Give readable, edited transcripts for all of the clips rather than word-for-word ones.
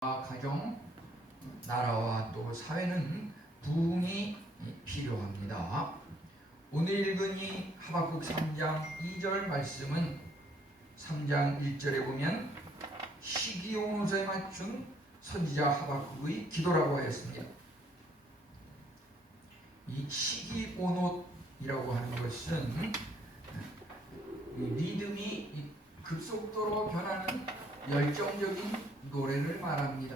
가정, 나라와 또 사회는 부흥이 필요합니다. 오늘 읽은 이 하박국 3장 2절 말씀은 3장 1절에 보면 시기온옷에 맞춘 선지자 하박국의 기도라고 하였습니다. 이 시기온옷이라고 하는 것은 리듬이 급속도로 변하는 열정적인 노래를 말합니다.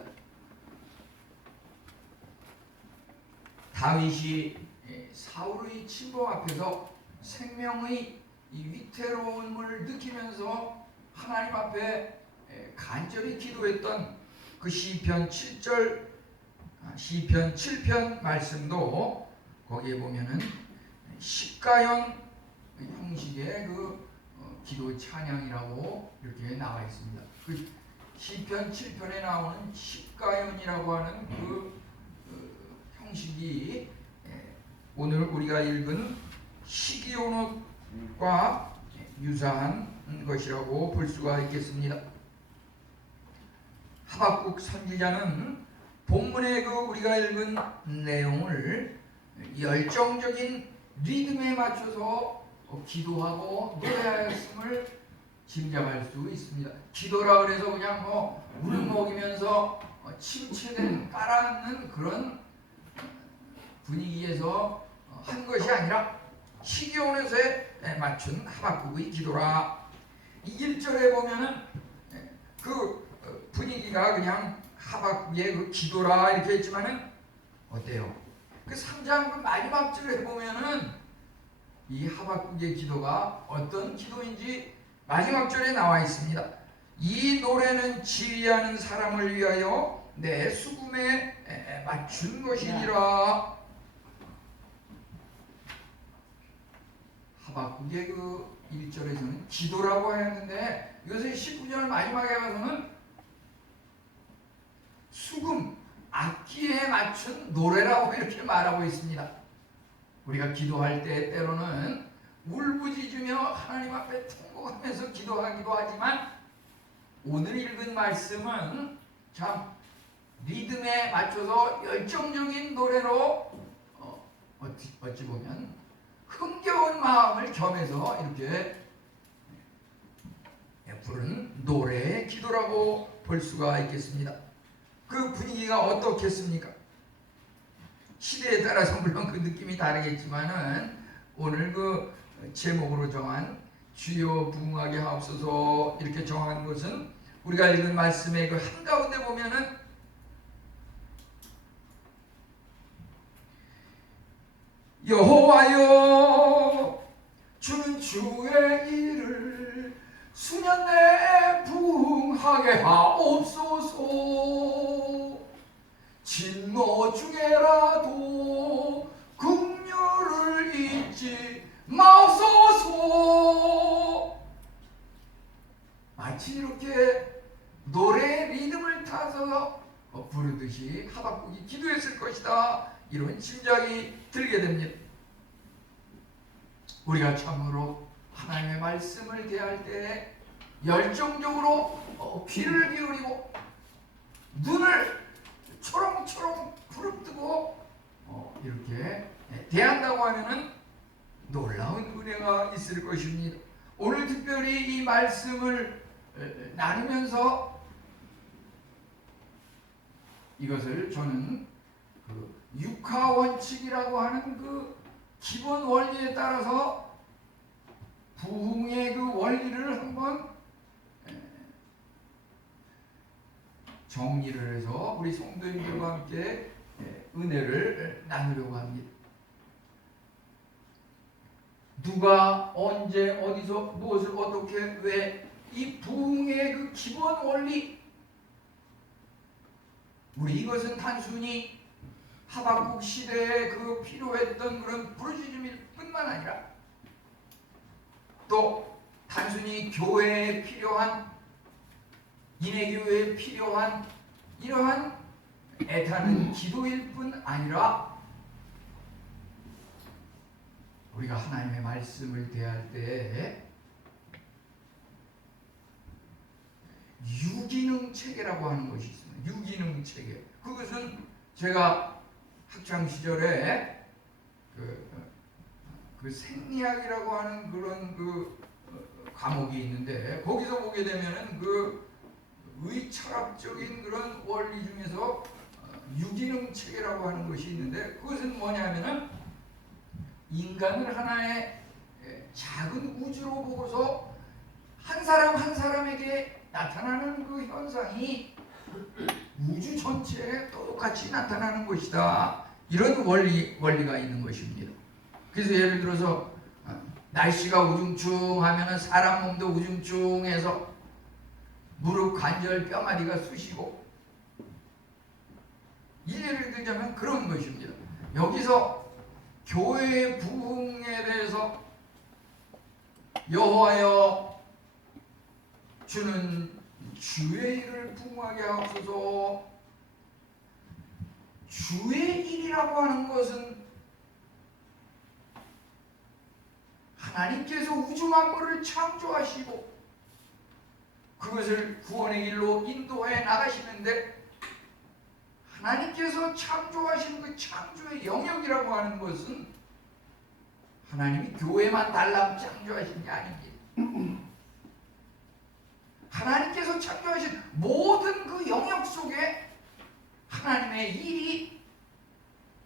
다윗이 사울의 침범 앞에서 생명의 위태로움을 느끼면서 하나님 앞에 간절히 기도했던 그 시편 7편 말씀도 거기에 보면은 십가연 형식의 그 기도 찬양이라고 이렇게 나와 있습니다. 그 시편 7편에 나오는 십가연이라고 하는 그 형식이 오늘 우리가 읽은 시기온옷과 유사한 것이라고 볼 수가 있겠습니다. 하박국 선지자는 본문의 그 우리가 읽은 내용을 열정적인 리듬에 맞춰서 기도하고 노래하였음을 짐작할 수 있습니다. 기도라 그래서 그냥 물 먹이면서 침체된 깔아앉는 그런 분위기에서 한 것이 아니라 시기온옷에 맞춘 하박국의 기도라. 이 1절에 보면은 그 분위기가 그냥 하박국의 그 기도라 이렇게 했지만은 어때요? 그 3장 그 마지막 절에 보면은 이 하박국의 기도가 어떤 기도인지 마지막 절에 나와 있습니다. 이 노래는 지휘하는 사람을 위하여 내 수금에 맞춘 것이니라. 하박국의 그 1절에서는 기도라고 하였는데 이것을 19절 마지막에 가서는 수금, 악기에 맞춘 노래라고 이렇게 말하고 있습니다. 우리가 기도할 때 때로는 울부짖으며 하나님 앞에 통곡하면서 기도하기도 하지만 오늘 읽은 말씀은 참 리듬에 맞춰서 열정적인 노래로 어찌 보면 흥겨운 마음을 겸해서 이렇게 부른 노래의 기도라고 볼 수가 있겠습니다. 그 분위기가 어떻겠습니까? 시대에 따라서 물론 그 느낌이 다르겠지만은 오늘 그 제목으로 정한 주여 부흥하게 하옵소서 이렇게 정한 것은 우리가 읽은 말씀의 그 한가운데 보면은 여호와여 주는 주의 일을 수년 내에 부흥하게 하옵소서. 진노 중에라도 긍휼을 잊지 마옵소서. 마치 이렇게 노래의 리듬을 타서 부르듯이 하박국이 기도했을 것이다, 이런 짐작이 들게 됩니다. 우리가 참으로 하나님의 말씀을 대할 때 열정적으로 귀를 기울이고 눈을 초롱초롱 부릅뜨고 이렇게 대한다고 하면은 놀라운 은혜가 있을 것입니다. 오늘 특별히 이 말씀을 나누면서 이것을 저는 그 육하 원칙이라고 하는 그 기본 원리에 따라서 부흥의 그 원리를 한번 정리를 해서 우리 성도님들과 함께 은혜를 나누려고 합니다. 누가 언제 어디서 무엇을 어떻게 왜, 이 부흥의 그 기본 원리, 우리 이것은 단순히 하박국 시대에 그 필요했던 그런 부르짖음일 뿐만 아니라 또 단순히 교회에 필요한, 인해교회에 필요한 이러한 애타는 기도일 뿐 아니라 우리가 하나님의 말씀을 대할 때 유기능 체계라고 하는 것이 있습니다. 유기능 체계. 그것은 제가 학창 시절에 그 생리학이라고 하는 그런 과목이 있는데 거기서 보게 되면은 그 의철학적인 그런 원리 중에서 유기능 체계라고 하는 것이 있는데 그것은 뭐냐면은 인간을 하나의 작은 우주로 보고서 한 사람 한 사람에게 나타나는 그 현상이 우주 전체에 똑같이 나타나는 것이다. 이런 원리가 있는 것입니다. 그래서 예를 들어서 날씨가 우중충하면은 사람 몸도 우중충해서 무릎 관절 뼈마디가 쑤시고 예를 들자면 그런 것입니다. 여기서 교회의 부흥에 대해서 여호와여 주는 주의 일을 부흥하게 하옵소서. 주의 일이라고 하는 것은 하나님께서 우주 만물을 창조하시고 그것을 구원의 길로 인도해 나가시는데 하나님께서 창조하신 그 창조의 영역이라고 하는 것은 하나님이 교회만 달라고 창조하신 게 아닙니다. 하나님께서 창조하신 모든 그 영역 속에 하나님의 일이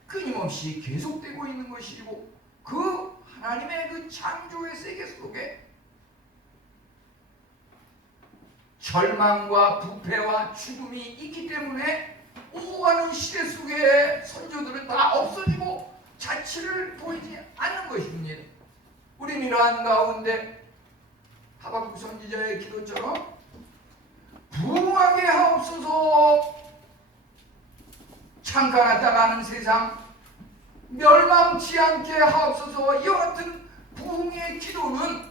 끊임없이 계속되고 있는 것이고 그 하나님의 그 창조의 세계 속에 절망과 부패와 죽음이 있기 때문에 오가는 시대 속에 선조들은 다 없어지고 자취를 보이지 않는 것입니다. 우리는 이러한 가운데 하박국 선지자의 기도처럼 부흥하게 하옵소서. 잠깐하다 가는 세상 멸망치 않게 하옵소서. 이와 같은 부흥의 기도는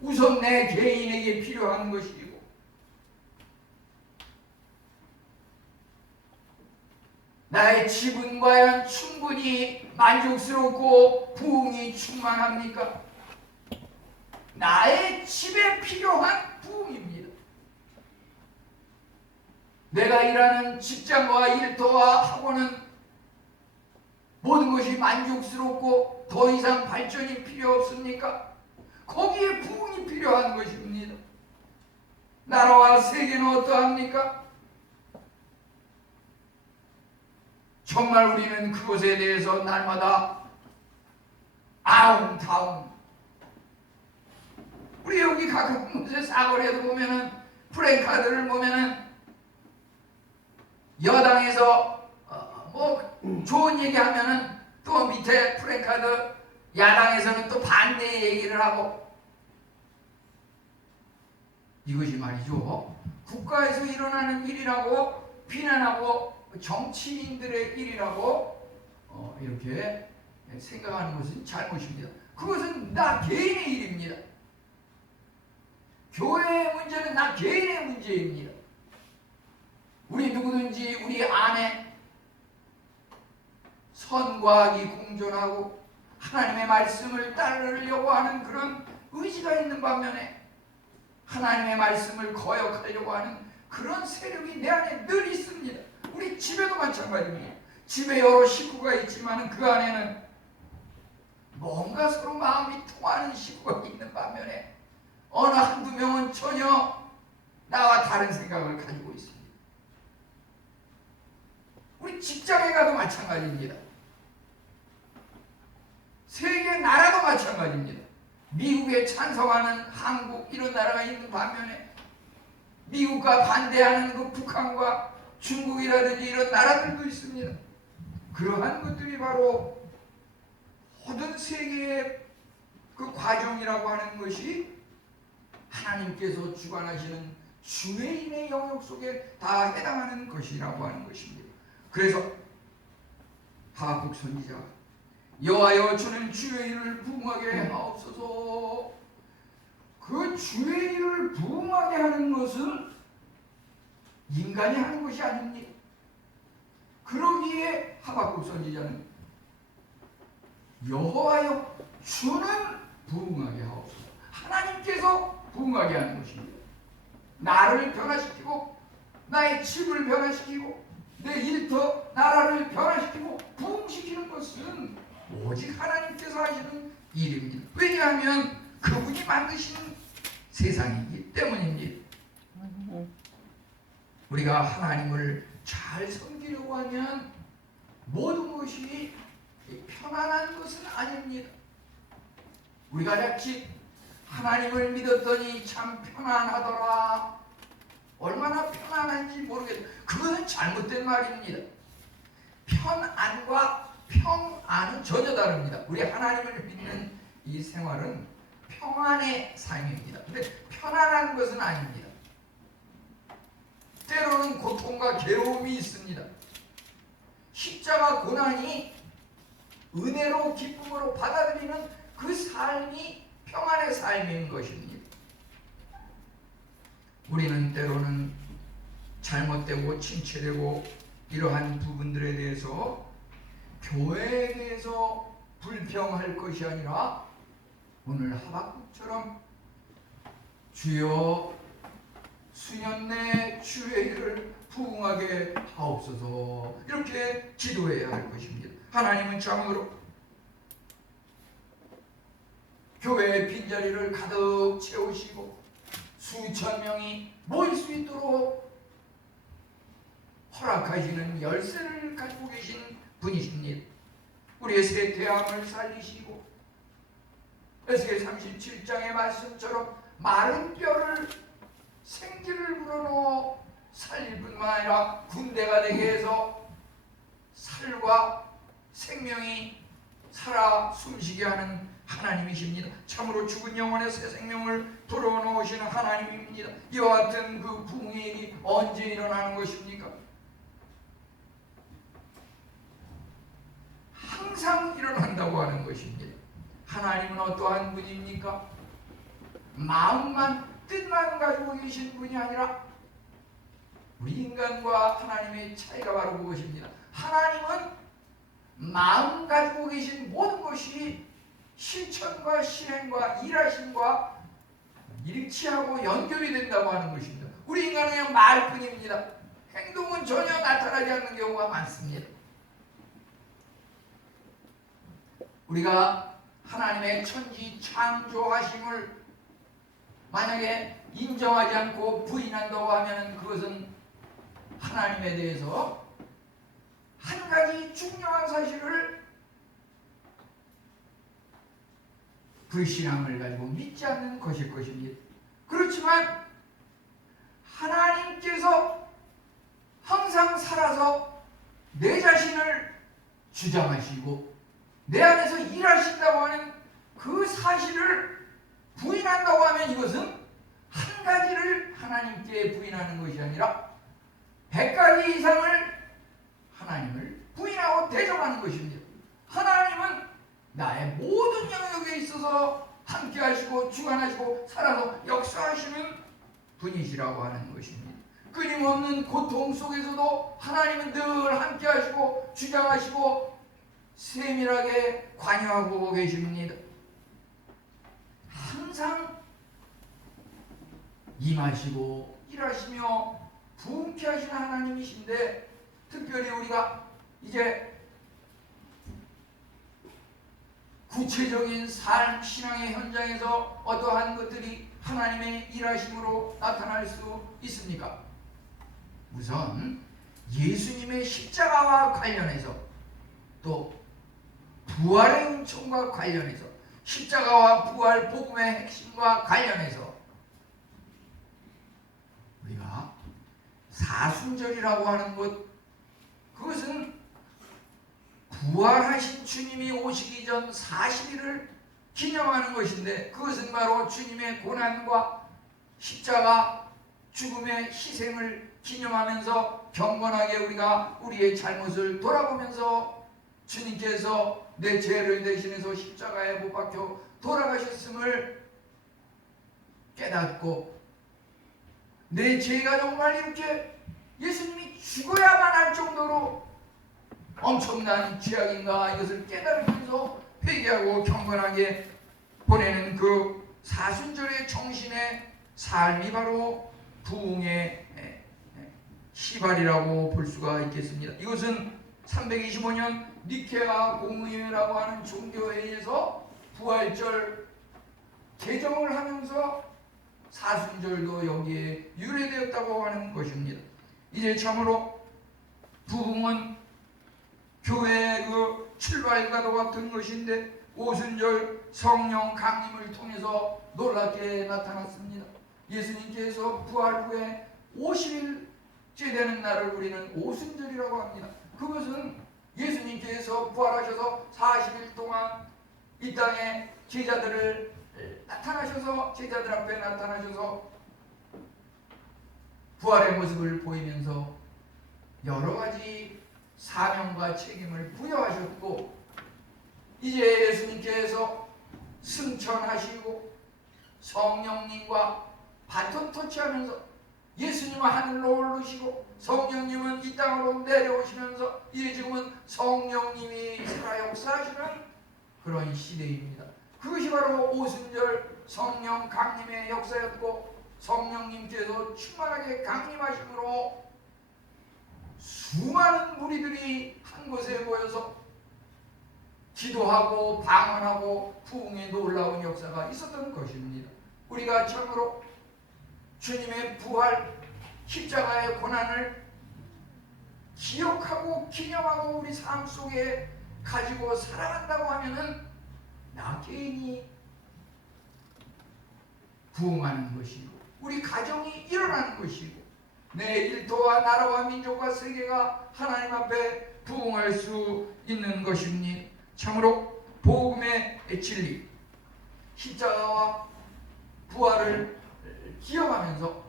우선 내 개인에게 필요한 것이고 나의 집은 과연 충분히 만족스럽고 부흥이 충만합니까? 나의 집에 필요한 부흥입니다. 내가 일하는 직장과 일터와 학원은 모든 것이 만족스럽고 더 이상 발전이 필요 없습니까? 거기에 부흥이 필요한 것입니다. 나라와 세계는 어떠합니까? 정말 우리는 그것에 대해서 날마다 아웅다웅. 우리 여기 가끔 곳에 사거리에도 보면은 프랭카드를 보면은 여당에서 뭐 좋은 얘기하면은 또 밑에 프랭카드 야당에서는 또 반대 얘기를 하고 이것이 말이죠. 국가에서 일어나는 일이라고 비난하고 정치인들의 일이라고 이렇게 생각하는 것은 잘못입니다. 그것은 나 개인의 일입니다. 교회의 문제는 나 개인의 문제입니다. 우리 누구든지 우리 안에 선과 악이 공존하고 하나님의 말씀을 따르려고 하는 그런 의지가 있는 반면에 하나님의 말씀을 거역하려고 하는 그런 세력이 내 안에 늘 있습니다. 우리 집에도 마찬가지입니다. 집에 여러 식구가 있지만 그 안에는 뭔가 서로 마음이 통하는 식구가 있는 반면에 어느 한두 명은 전혀 나와 다른 생각을 가지고 있습니다. 우리 직장에 가도 마찬가지입니다. 세계 나라도 마찬가지입니다. 미국에 찬성하는 한국 이런 나라가 있는 반면에 미국과 반대하는 그 북한과 중국이라든지 이런 나라들도 있습니다. 그러한 것들이 바로 모든 세계의 그 과정이라고 하는 것이 하나님께서 주관하시는 주의인의 영역 속에 다 해당하는 것이라고 하는 것입니다. 그래서 하박국 선지자가 여호와여 주는 주의 일을 부흥하게 하옵소서. 그 주의 일을 부흥하게 하는 것은 인간이 하는 것이 아닙니다. 그러기에 하박국 선지자는 여호와여 주는 부흥하게 하옵소서. 하나님께서 부흥하게 하는 것입니다. 나를 변화시키고 나의 집을 변화시키고 내 일터 나라를 변화시키고 부흥시키는 것은 오직 하나님께서 하시는 일입니다. 왜냐하면 그분이 만드신 세상이기 때문입니다. 우리가 하나님을 잘 섬기려고 하면 모든 것이 편안한 것은 아닙니다. 우리가 자칫 하나님을 믿었더니 참 편안하더라, 얼마나 편안한지 모르겠다, 그것은 잘못된 말입니다. 편안과 평안은 전혀 다릅니다. 우리 하나님을 믿는 이 생활은 평안의 삶입니다. 근데 편안한 것은 아닙니다. 때로는 고통과 괴로움이 있습니다. 십자가 고난이 은혜로 기쁨으로 받아들이는 그 삶이 평안의 삶인 것입니다. 우리는 때로는 잘못되고 침체되고 이러한 부분들에 대해서 교회에 대해서 불평할 것이 아니라 오늘 하박국처럼 주여 수년 내 주의 일을 부응하게 하옵소서, 이렇게 기도해야 할 것입니다. 하나님은 참으로 교회의 빈자리를 가득 채우시고 수천 명이 모일 수 있도록 허락하시는 열쇠를 가지고 계신 분이십니다. 우리의 세태함을 살리시고 에스겔 37장의 말씀처럼 마른 뼈를 생기를 불어넣어 살릴 뿐만 아니라 군대가 되게 해서 살과 생명이 살아 숨쉬게 하는 하나님이십니다. 참으로 죽은 영혼의 새 생명을 불어넣으시는 하나님입니다. 이와 같은 그 부흥의 일이 언제 일어나는 것입니까? 항상 일어난다고 하는 것입니다. 하나님은 어떠한 분입니까? 마음만 뜻만 가지고 계신 분이 아니라 우리 인간과 하나님의 차이가 바로 그것입니다. 하나님은 마음 가지고 계신 모든 것이 실천과 실행과 일하심과 일치하고 연결이 된다고 하는 것입니다. 우리 인간은 그냥 말뿐입니다. 행동은 전혀 나타나지 않는 경우가 많습니다. 우리가 하나님의 천지 창조하심을 만약에 인정하지 않고 부인한다고 하면 그것은 하나님에 대해서 한 가지 중요한 사실을 불신앙을 가지고 믿지 않는 것일 것입니다. 그렇지만 하나님께서 항상 살아서 내 자신을 주장하시고 내 안에서 일하신다고 하는 그 사실을 부인한다고 하면 이것은 한 가지를 하나님께 부인하는 것이 아니라 100가지 이상을 하나님을 부인하고 대적하는 것입니다. 하나님은 나의 모든 영역에 있어서 함께 하시고 주관하시고 살아서 역사하시는 분이시라고 하는 것입니다. 끊임없는 고통 속에서도 하나님은 늘 함께 하시고 주장하시고 세밀하게 관여하고 계십니다. 항상 임하시고 일하시며 부흥케 하시는 하나님이신데, 특별히 우리가 이제 구체적인 삶, 신앙의 현장에서 어떠한 것들이 하나님의 일하심으로 나타날 수 있습니까? 우선 예수님의 십자가와 관련해서, 또 부활의 은총과 관련해서, 십자가와 부활 복음의 핵심과 관련해서 우리가 사순절이라고 하는 것, 그것은 부활하신 주님이 오시기 전 40일을 기념하는 것인데, 그것은 바로 주님의 고난과 십자가 죽음의 희생을 기념하면서 경건하게 우리가 우리의 잘못을 돌아보면서 주님께서 내 죄를 대신해서 십자가에 못 박혀 돌아가셨음을 깨닫고, 내 죄가 정말 이렇게 예수님이 죽어야만 할 정도로 엄청난 죄악인가, 이것을 깨달으면서 회개하고 경건하게 보내는 그 사순절의 정신의 삶이 바로 부흥의 시발이라고 볼 수가 있겠습니다. 이것은 325년 니케아 공의회라고 하는 종교회의에서 부활절 개정을 하면서 사순절도 여기에 유래되었다고 하는 것입니다. 이제 참으로 부흥은 교회의 그 출발과도 같은 것인데 오순절 성령 강림을 통해서 놀랍게 나타났습니다. 예수님께서 부활 후에 50일째 되는 날을 우리는 오순절이라고 합니다. 그것은 예수님께서 부활하셔서 40일 동안 이 땅에 제자들 앞에 나타나셔서 부활의 모습을 보이면서 여러 가지 사명과 책임을 부여하셨고, 이제 예수님께서 승천하시고 성령님과 바톤 터치하면서 예수님은 하늘로 오르시고 성령님은 이 땅으로 내려오시면서 이제 지금은 성령님이 살아 역사하시는 그런 시대입니다. 그것이 바로 오순절 성령 강림의 역사였고, 성령님께서 충만하게 강림하심으로 수많은 무리들이 한 곳에 모여서 기도하고 방언하고 부흥의 놀라운 역사가 있었던 것입니다. 우리가 참으로 주님의 부활 십자가의 고난을 기억하고 기념하고 우리 삶 속에 가지고 살아간다고 하면은 나 개인이 부흥하는 것이고 우리 가정이 일어나는 것이고 내 일터와 나라와 민족과 세계가 하나님 앞에 부흥할 수 있는 것입니다. 참으로 복음의 진리 십자가와 부활을 기억하면서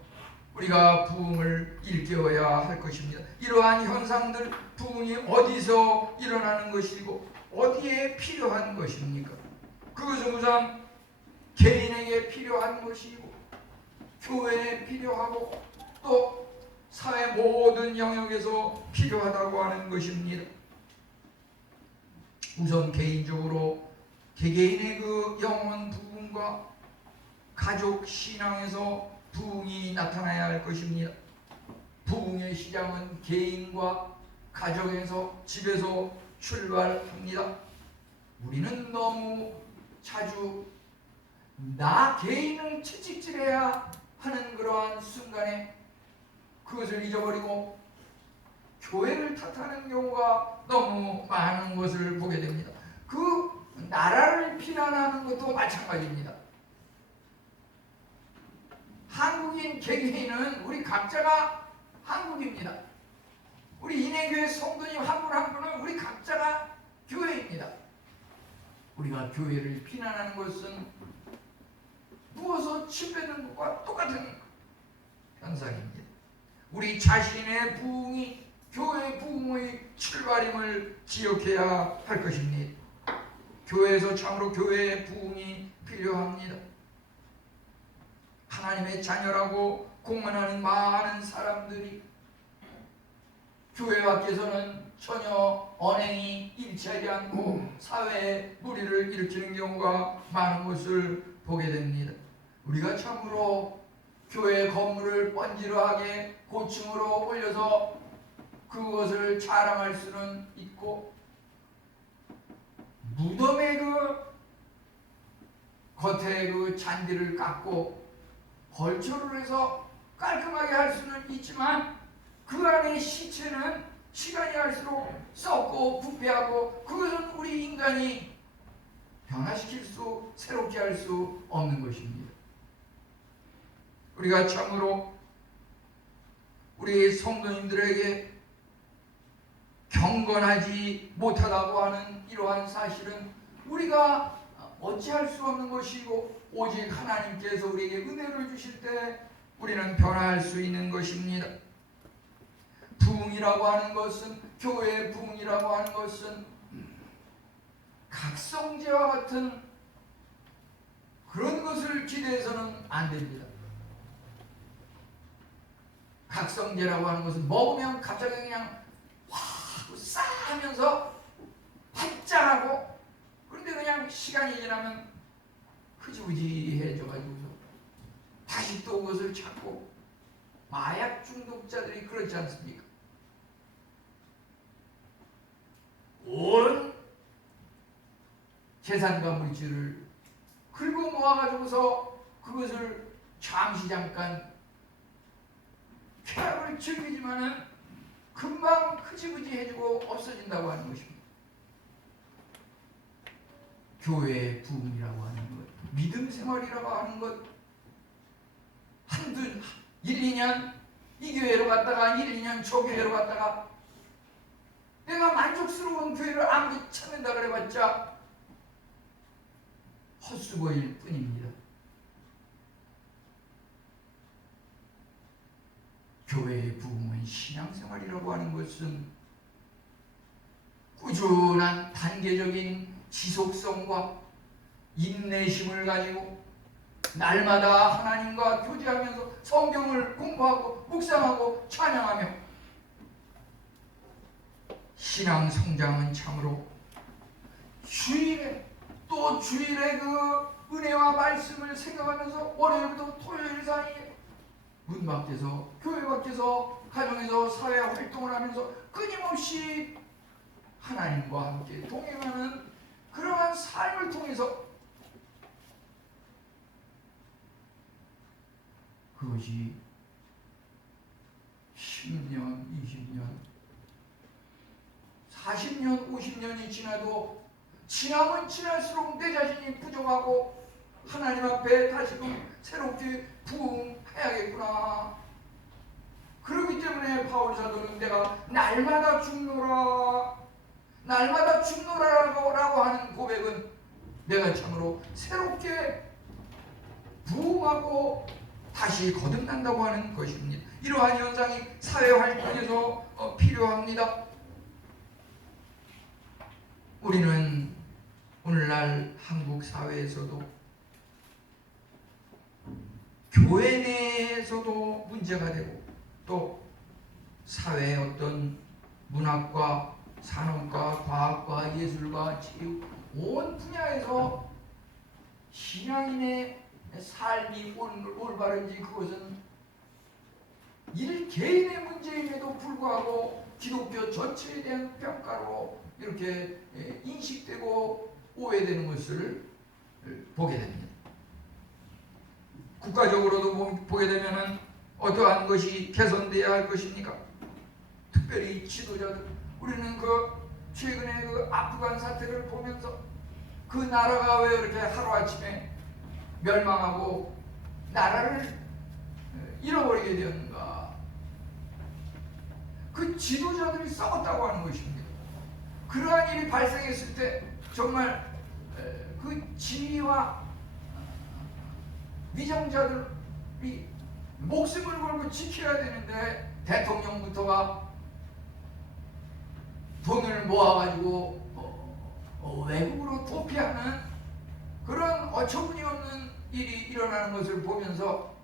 우리가 부흥을 일깨워야 할 것입니다. 이러한 현상들, 부흥이 어디서 일어나는 것이고 어디에 필요한 것입니까? 그것은 우선 개인에게 필요한 것이고 교회에 필요하고 또 사회 모든 영역에서 필요하다고 하는 것입니다. 우선 개인적으로 개개인의 그 영혼 부흥과 가족 신앙에서 부흥이 나타나야 할 것입니다. 부흥의 시작은 개인과 가정에서 집에서 출발합니다. 우리는 너무 자주 나 개인을 채찍질해야 하는 그러한 순간에 그것을 잊어버리고 교회를 탓하는 경우가 너무 많은 것을 보게 됩니다. 그 나라를 비난하는 것도 마찬가지입니다. 한국인 개개인은 우리 각자가 한국입니다. 우리 인해교회 성도님 한 분 한 분은 우리 각자가 교회입니다. 우리가 교회를 비난하는 것은 누워서 침 뱉는 것과 똑같은 현상입니다. 우리 자신의 부흥이 교회 부흥의 출발임을 기억해야 할 것입니다. 교회에서 참으로 교회의 부흥이 필요합니다. 하나님의 자녀라고 공언하는 많은 사람들이 교회 밖에서는 전혀 언행이 일치하지 않고 사회에 무리를 일으키는 경우가 많은 것을 보게 됩니다. 우리가 참으로 교회 건물을 번지르하게 고층으로 올려서 그것을 자랑할 수는 있고 무덤의 그 겉에 그 잔디를 깎고 벌초를 해서 깔끔하게 할 수는 있지만 그 안에 시체는 시간이 갈수록 썩고 부패하고 그것은 우리 인간이 변화시킬 수, 새롭게 할 수 없는 것입니다. 우리가 참으로 우리 성도님들에게 경건하지 못하다고 하는 이러한 사실은 우리가 어찌할 수 없는 것이고 오직 하나님께서 우리에게 은혜를 주실 때 우리는 변화할 수 있는 것입니다. 부흥이라고 하는 것은 교회의 부흥이라고 하는 것은 각성제와 같은 그런 것을 기대해서는 안 됩니다. 각성제라고 하는 것은 먹으면 갑자기 그냥 와 싸하면서 활짝하고 그런데 그냥 시간이 지나면 흐지부지해져가지고 다시 또 그것을 찾고 마약 중독자들이 그렇지 않습니까? 온 재산과 물질을 긁어 모아가지고서 그것을 잠시 잠깐 쾌락을 즐기지만은 금방 흐지부지해지고 없어진다고 하는 것입니다. 교회의 부흥이라고 하는 것, 믿음 생활이라고 하는 것, 한두 1, 2년 이 교회로 갔다가 1, 2년 저 교회로 갔다가 내가 만족스러운 교회를 아무리 찾는다 그래봤자 헛수고일 뿐입니다. 교회의 부흥은 신앙생활이라고 하는 것은 꾸준한 단계적인 지속성과 인내심을 가지고 날마다 하나님과 교제하면서 성경을 공부하고 묵상하고 찬양하며 신앙 성장은 참으로 주일에 또 주일에 그 은혜와 말씀을 생각하면서 월요일부터 토요일 사이에 문 밖에서 교회 밖에서 가정에서 사회 활동을 하면서 끊임없이 하나님과 함께 동행하는 그러한 삶을 통해서 그것이 10년, 20년, 40년, 50년이 지나도 지나면 지날수록 내 자신이 부족하고 하나님 앞에 다시금 새롭게 부흥해야겠구나. 그렇기 때문에 바울 사도는 내가 날마다 죽노라, 날마다 죽노라라고 하는 고백은 내가 참으로 새롭게 부흥하고 다시 거듭난다고 하는 것입니다. 이러한 현상이 사회활동에서 필요합니다. 우리는 오늘날 한국 사회에서도 교회 내에서도 문제가 되고 또 사회의 어떤 문학과 산업과 과학과 예술과 체육 온 분야에서 신앙인의 삶이 올바른지 그것은 일 개인의 문제임에도 불구하고 기독교 전체에 대한 평가로 이렇게 인식되고 오해되는 것을 보게 됩니다. 국가적으로도 보게 되면 어떠한 것이 개선되어야 할 것입니까? 특별히 지도자들, 우리는 그 최근에 그 아프간 사태를 보면서 그 나라가 왜 이렇게 하루아침에 멸망하고 나라를 잃어버리게 되었는가? 그 지도자들이 썩었다고 하는 것입니다. 그러한 일이 발생했을 때 정말 그 지휘와 위정자들이 목숨을 걸고 지켜야 되는데 대통령부터가 돈을 모아가지고 외국으로 도피하는 그런 어처구니없는 일이 일어나는 것을 보면서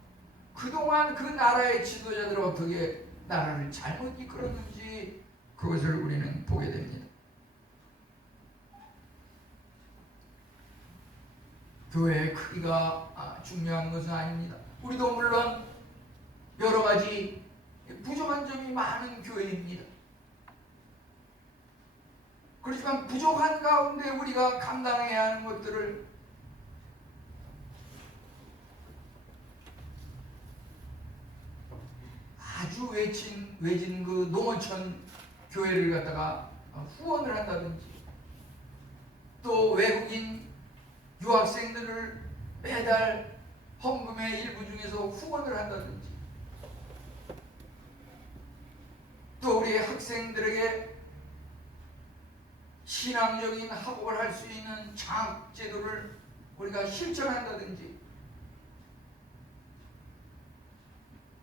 그동안 그 나라의 지도자들이 어떻게 나라를 잘못 이끌었는지 그것을 우리는 보게 됩니다. 교회의 크기가 중요한 것은 아닙니다. 우리도 물론 여러 가지 부족한 점이 많은 교회입니다. 그렇지만 부족한 가운데 우리가 감당해야 하는 것들을 아주 외진 그 농어촌 교회를 갖다가 후원을 한다든지 또 외국인 유학생들을 매달 헌금의 일부 중에서 후원을 한다든지 또 우리 학생들에게 신앙적인 학업을 할 수 있는 장학제도를 우리가 실천한다든지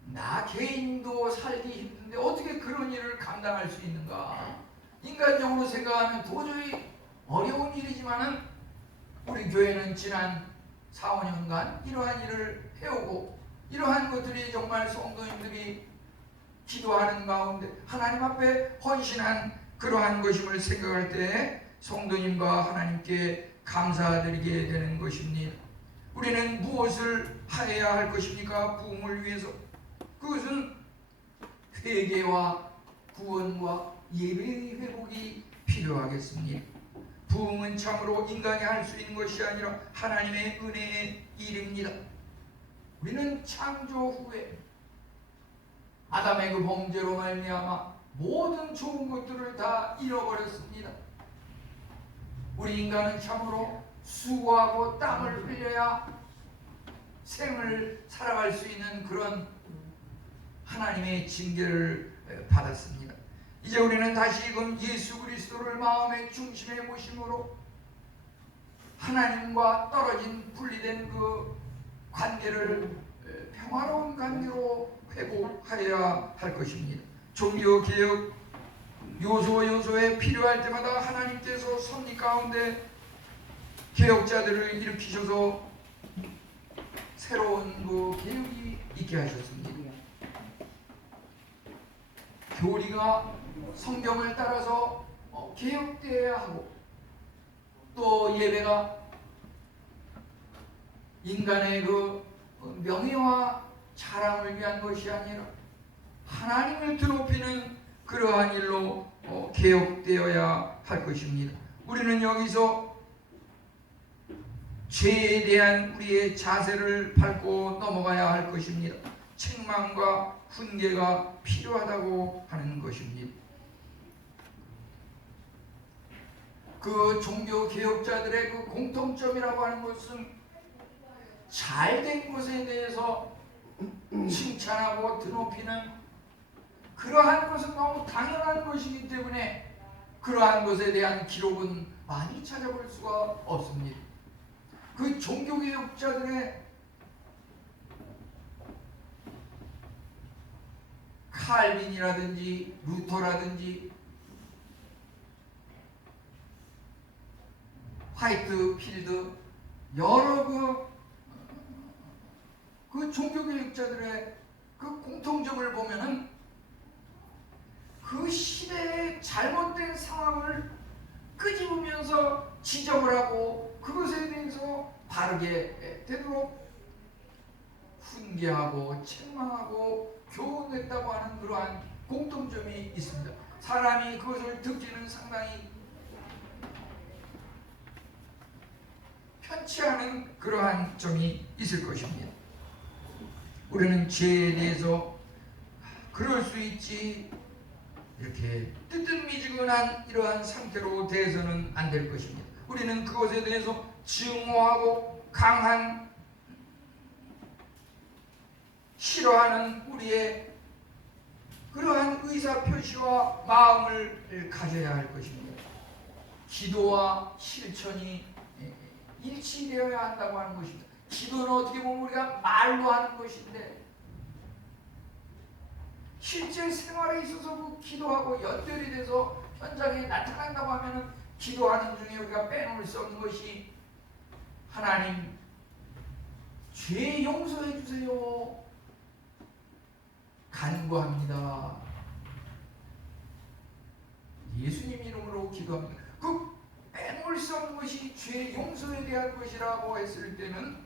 나 개인도 살기 힘든데 어떻게 그런 일을 감당할 수 있는가? 인간적으로 생각하면 도저히 어려운 일이지만은 우리 교회는 지난 4, 5년간 이러한 일을 해오고 이러한 것들이 정말 성도님들이 기도하는 가운데 하나님 앞에 헌신한 그러한 것임을 생각할 때 성도님과 하나님께 감사드리게 되는 것입니다. 우리는 무엇을 하여야 할 것입니까? 부흥을 위해서. 그것은 회개와 구원과 예배의 회복이 필요하겠습니다. 부흥은 참으로 인간이 할 수 있는 것이 아니라 하나님의 은혜의 일입니다. 우리는 창조 후에 아담의 그 범죄로 말미암아 모든 좋은 것들을 다 잃어버렸습니다. 우리 인간은 참으로 수고하고 땀을 흘려야 생을 살아갈 수 있는 그런 하나님의 징계를 받았습니다. 이제 우리는 다시금 예수 그리스도를 마음의 중심에 모심으로 하나님과 떨어진 분리된 그 관계를 평화로운 관계로 회복하여야 할 것입니다. 종교개혁 요소에 필요할 때마다 하나님께서 섭리 가운데 개혁자들을 일으키셔서 새로운 그 개혁이 있게 하셨습니다. 교리가 성경을 따라서 개혁되어야 하고, 또 예배가 인간의 그 명예와 자랑을 위한 것이 아니라 하나님을 드높이는 그러한 일로 개혁되어야 할 것입니다. 우리는 여기서 죄에 대한 우리의 자세를 밟고 넘어가야 할 것입니다. 책망과 훈계가 필요하다고 하는 것입니다. 그 종교 개혁자들의 그 공통점이라고 하는 것은 잘된 것에 대해서 칭찬하고 드높이는 그러한 것은 너무 당연한 것이기 때문에 그러한 것에 대한 기록은 많이 찾아볼 수가 없습니다. 그 종교개혁자들의 칼빈이라든지 루터라든지 화이트필드 여러 그 종교개혁자들의 그 공통점을 보면은 그 시대의 잘못된 상황을 끄집으면서 지적을 하고 그것에 대해서 바르게 되도록 훈계하고 책망하고 교훈했다고 하는 그러한 공통점이 있습니다. 사람이 그것을 듣기는 상당히 편치 않은 그러한 점이 있을 것입니다. 우리는 죄에 대해서 그럴 수 있지 이렇게 뜨뜻미지근한 이러한 상태로 대해서는 안 될 것입니다. 우리는 그것에 대해서 증오하고 강한 싫어하는 우리의 그러한 의사표시와 마음을 가져야 할 것입니다. 기도와 실천이 일치되어야 한다고 하는 것입니다. 기도는 어떻게 보면 우리가 말로 하는 것인데 실제 생활에 있어서 그 기도하고 연결이 돼서 현장에 나타난다고 하면은 기도하는 중에 우리가 빼놓을 수 없는 것이 하나님 죄 용서해 주세요 간구합니다. 예수님 이름으로 기도합니다. 그 빼놓을 수 없는 것이 죄 용서에 대한 것이라고 했을 때는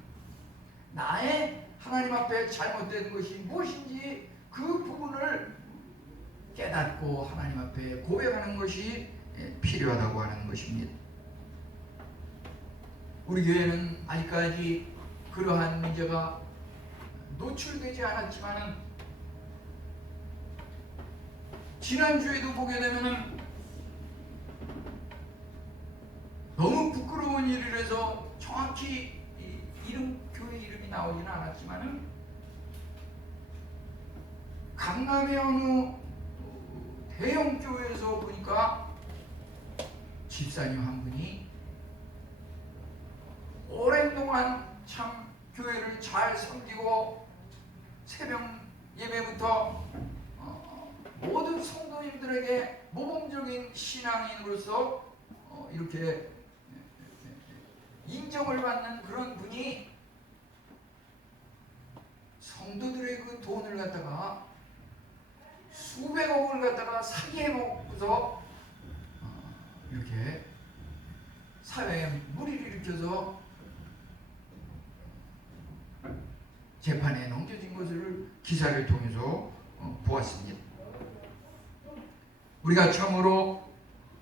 나의 하나님 앞에 잘못된 것이 무엇인지 그 부분을 깨닫고 하나님 앞에 고백하는 것이 필요하다고 하는 것입니다. 우리 교회는 아직까지 그러한 문제가 노출되지 않았지만은 지난주에도 보게 되면은 너무 부끄러운 일이라서 정확히 교회 이름이 나오지는 않았지만은 강남의 어느 대형 교회에서 보니까 집사님 한 분이 오랜 동안 참 교회를 잘 섬기고 새벽 예배부터 모든 성도님들에게 모범적인 신앙인으로서 이렇게 인정을 받는 그런 분이 성도들의 그 돈을 갖다가 수백억을 갖다가 사기해 먹고서 이렇게 사회에 무리를 일으켜서 재판에 넘겨진 것을 기사를 통해서 보았습니다. 우리가 참으로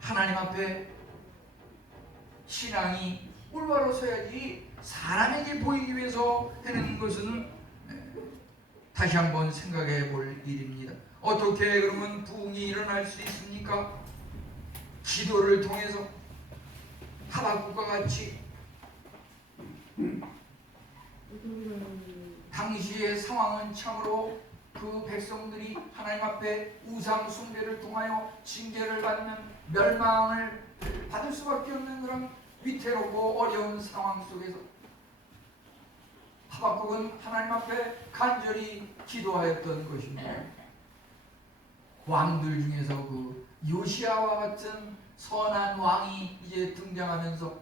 하나님 앞에 신앙이 올바로 서야지 사람에게 보이기 위해서 하는 것은 다시 한번 생각해 볼 일입니다. 어떻게 그러면 부흥이 일어날 수 있습니까? 기도를 통해서 하박국과 같이 당시의 상황은 참으로 그 백성들이 하나님 앞에 우상 숭배를 통하여 징계를 받으면 멸망을 받을 수밖에 없는 그런 위태롭고 어려운 상황 속에서 하박국은 하나님 앞에 간절히 기도하였던 것입니다. 왕들 중에서 그 요시아와 같은 선한 왕이 이제 등장하면서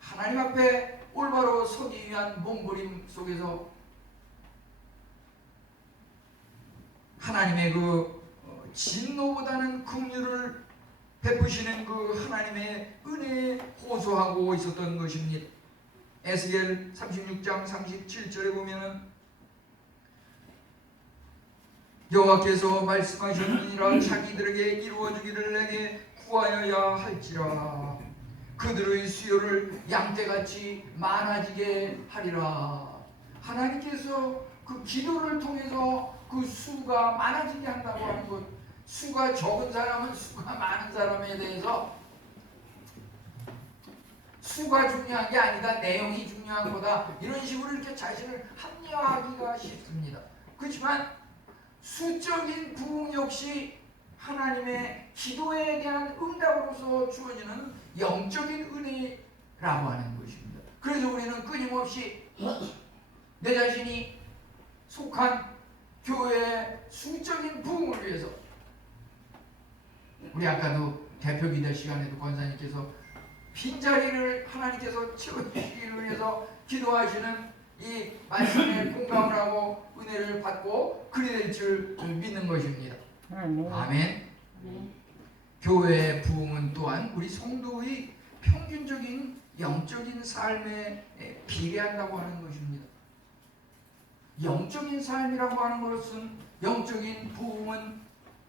하나님 앞에 올바로 서기 위한 몸부림 속에서 하나님의 그 진노보다는 긍휼을 베푸시는 그 하나님의 은혜에 호소하고 있었던 것입니다. 에스겔 36장 37절에 보면은 여호와께서 말씀하셨느니라 자기들에게 이루어주기를 내게 구하여야 할지라 그들의 수요를 양떼같이 많아지게 하리라. 하나님께서 그 기도를 통해서 그 수가 많아지게 한다고 하는 것, 수가 적은 사람은 수가 많은 사람에 대해서 수가 중요한 게 아니다, 내용이 중요한 거다, 이런 식으로 이렇게 자신을 합리화하기가 쉽습니다. 그렇지만 수적인 부흥 역시 하나님의 기도에 대한 응답으로서 주어지는 영적인 은혜라고 하는 것입니다. 그래서 우리는 끊임없이 내 자신이 속한 교회의 수적인 부흥을 위해서, 우리 아까도 대표 기도 시간에도 권사님께서 빈자리를 하나님께서 채워주시기를 위해서 기도하시는 이 말씀에 공감을 하고 은혜를 받고 그리 될 줄 믿는 것입니다. 아멘. 교회의 부흥은 또한 우리 성도의 평균적인 영적인 삶에 비례한다고 하는 것입니다. 영적인 삶이라고 하는 것은, 영적인 부흥은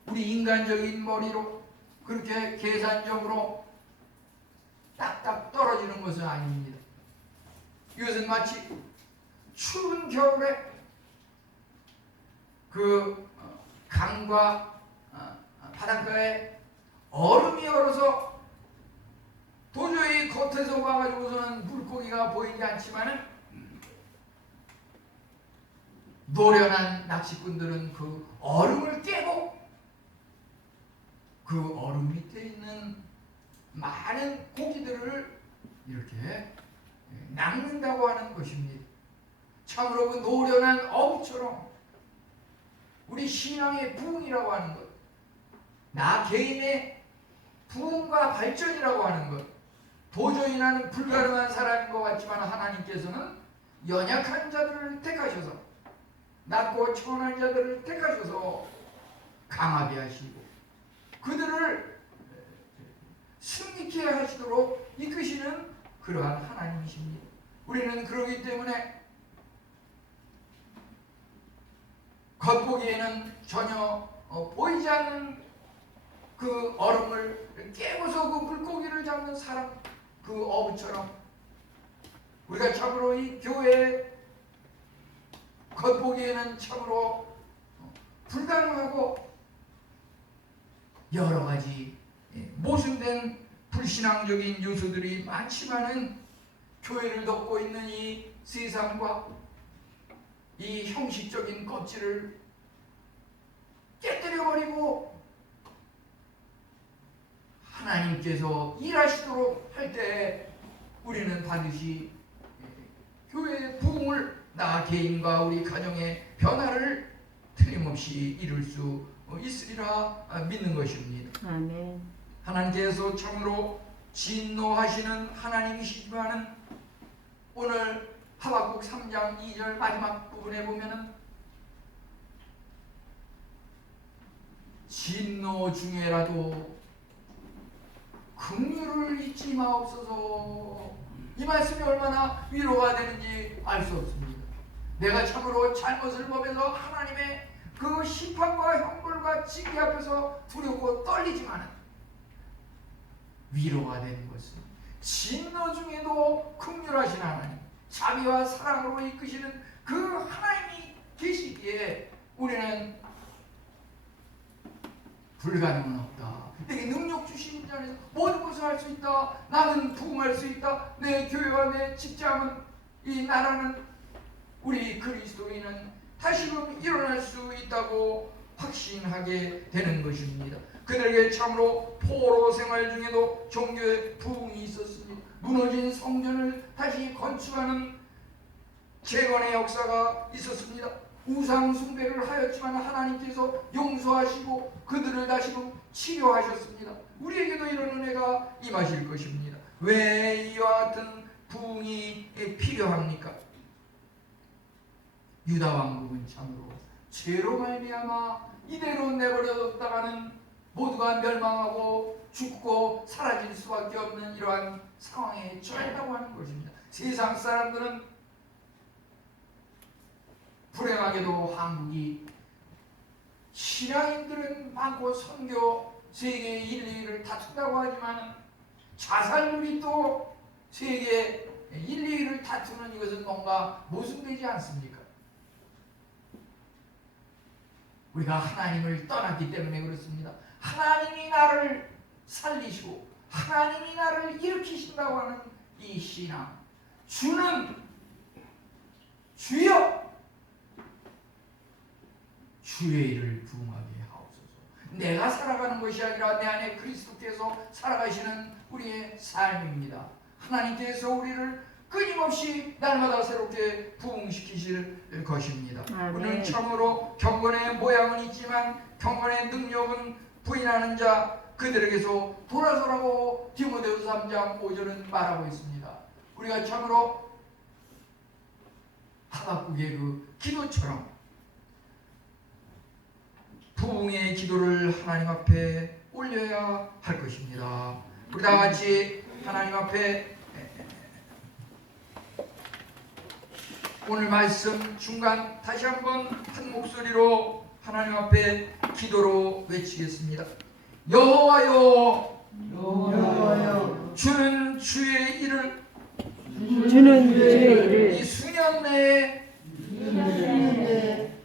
우리 인간적인 머리로 그렇게 계산적으로 딱딱 떨어지는 것은 아닙니다. 이것은 마치 추운 겨울에 그 강과 바닷가에 얼음이 얼어서 도저히 겉에서 와가지고서는 물고기가 보이지 않지만은 노련한 낚시꾼들은 그 얼음을 깨고 그 얼음 밑에 있는 많은 고기들을 이렇게 낚는다고 하는 것입니다. 참으로 그 노련한 어부처럼 우리 신앙의 부흥이라고 하는 것, 나 개인의 부흥과 발전이라고 하는 것, 도저히 나는 불가능한 사람인 것 같지만 하나님께서는 연약한 자들을 택하셔서, 낮고 천한 자들을 택하셔서 강하게 하시고 그들을 승리케 하시도록 이끄시는 그러한 하나님이십니다. 우리는 그러기 때문에 겉보기에는 전혀 보이지 않는 그 얼음을 깨고서 그 물고기를 잡는 사람, 그 어부처럼 우리가 참으로 이 교회에 겉보기에는 참으로 불가능하고 여러 가지 모순된 불신앙적인 요소들이 많지만은 교회를 덮고 있는 이 세상과 이 형식적인 껍질을 깨뜨려버리고 하나님께서 일하시도록 할 때 우리는 반드시 교회의 부흥을, 나 개인과 우리 가정의 변화를 틀림없이 이룰 수 있으리라 믿는 것입니다. 아멘. 하나님께서 참으로 진노하시는 하나님이시지만은 오늘 하박국 3장 2절 마지막 부분에 보면은 진노 중에라도 긍휼을 잊지 마옵소서. 이 말씀이 얼마나 위로가 되는지 알 수 없습니다. 내가 참으로 잘못을 범해서 하나님의 그 심판과 형벌과 징계 앞에서 두렵고 떨리지만은 위로가 되는 것은 진노 중에도 긍휼하신 하나님, 자비와 사랑으로 이끄시는 그 하나님이 계시기에 우리는 불가능은 없다. 내게 능력 주신 자에서 모든 것을 할 수 있다. 나는 부흥할 수 있다. 내 교회와 내 직장은, 이 나라는, 우리 그리스도인은 다시금 일어날 수 있다고 확신하게 되는 것입니다. 그들에게 참으로 포로 생활 중에도 종교의 부흥이 있었습니다. 무너진 성전을 다시 건축하는 재건의 역사가 있었습니다. 우상 숭배를 하였지만 하나님께서 용서하시고 그들을 다시금 치료하셨습니다. 우리에게도 이런 은혜가 임하실 것입니다. 왜 이와 같은 부흥이 필요합니까? 유다 왕국은 참으로 죄로 말미암아 이대로 내버려뒀다가는 모두가 멸망하고 죽고 사라질 수밖에 없는 이러한 상황에 처했다고 하는 것입니다. 세상 사람들은 불행하게도 한국이 신앙인들은 많고 선교 세계 1, 2위를 다툰다고 하지만 자살률이 또 세계 1, 2위를 다투는 이것은 뭔가 모순되지 않습니까? 우리가 하나님을 떠났기 때문에 그렇습니다. 하나님이 나를 살리시고 하나님이 나를 일으키신다고 하는 이 신앙, 주는 주여 주의 일을 부응하게 하옵소서. 내가 살아가는 것이 아니라 내 안에 그리스도께서 살아가시는 우리의 삶입니다. 하나님께서 우리를 끊임없이 날마다 새롭게 부흥시키실 것입니다. 우리는 참으로 경건의 모양은 있지만 경건의 능력은 부인하는 자 그들에게서 돌아서라고 디모데후서 3장 5절은 말하고 있습니다. 우리가 참으로 하박국의 그 기도처럼 부흥의 기도를 하나님 앞에 올려야 할 것입니다. 우리 다 같이 하나님 앞에 오늘 말씀 중간 다시 한번 한 목소리로 하나님 앞에 기도로 외치겠습니다. 여호와여, 여호와여, 주는 주의 일을 이 수년 내에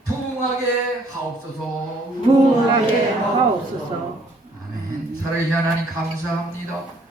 부흥하게 하옵소서. 부흥하게 하옵소서. 아멘. 살아계신 하나님 감사합니다.